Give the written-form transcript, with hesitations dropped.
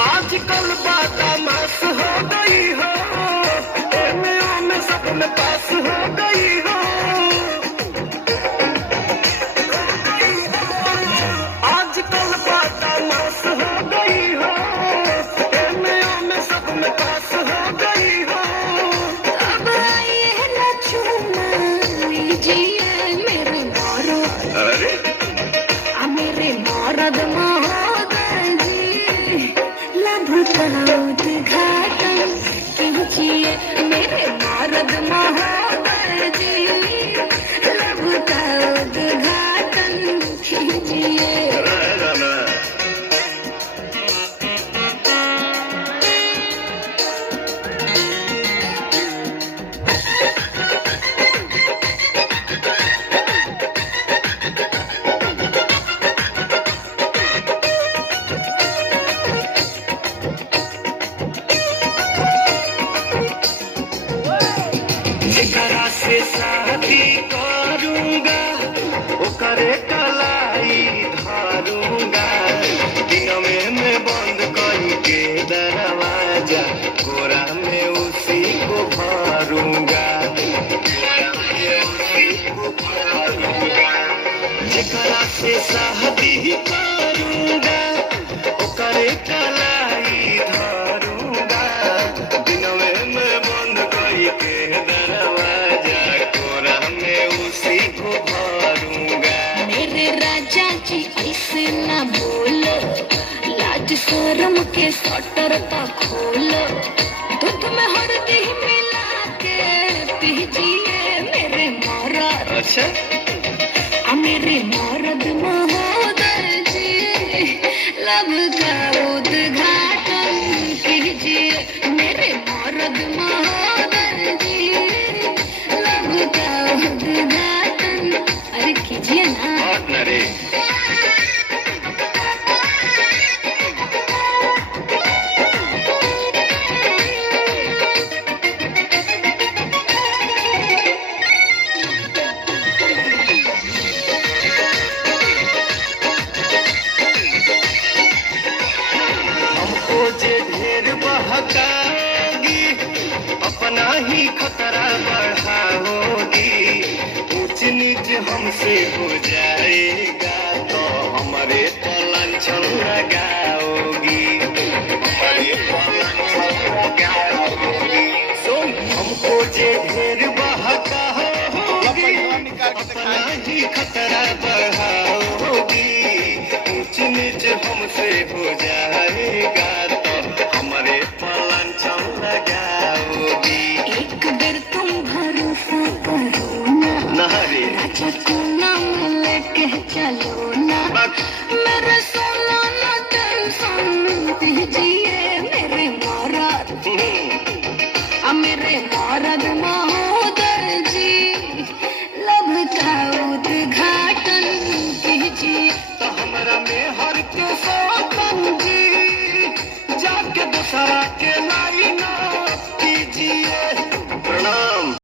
आजकल बदमाश हो गई हो, में सब में पास हो गई हो। आजकल बदमाश हो गई हो, में सब में पास हो गई हो। अब आइए न छूना लीजिए मेरे मोरो, अरे मेरे मरद महोदय जी, लब का उद्घाटन कीजिए मेरे मरद महोदय जी, लब का उद्घाटन कीजिए। जेकरा से शादी करूंगा ओकरे कलाई धरूंगा, दिन में बंद करके दरवाजा कोरा में उसी को भरूंगा, कोरा में उसी को भरूंगा। जेकरा से शादी करूंगा ओकरे कलाई धरूंगा, दिन में बंद करके दरवाजा कोरा में उसी को भरूंगा। मेरे राजा जी ऐसे न बोलो, लाज शर्म के शटर का खोलो, दूध में हल्दी मिला के पीजिए मेरे मरद, अच्छा मेरे मरद महोदय जी, लब का उद्घाटन कीजिए मेरे मरद महोदय जी, लब का उद्घाटन अरे कीजिए ना। रे हमको जे ढेर बहकाओगी अपना ही खतरा बढ़ाओगी, ऊंच नीच हमसे हो जाएगा तो हमारे पर लांछन लगाओगी, हमारे पर लांछन लगाओगी। सुन हमको जे ढेर बहकाओगी अपना ही खतरा बढ़ाओगी, ऊंच नीच हमसे हो जाएगा तो हमारे पर लांछन लगाओगी। एक बेर तुम भरोसा करो ना, नहरे राजा को नाम लेके चलो ना, मेरे सोना ना टेंशन दीजिए मेरे मरद, मेरे मरद महोदय जी, लब का उद्घाटन कीजिए। तो हमरा में हर के सौतन जी, जाके दूसरा के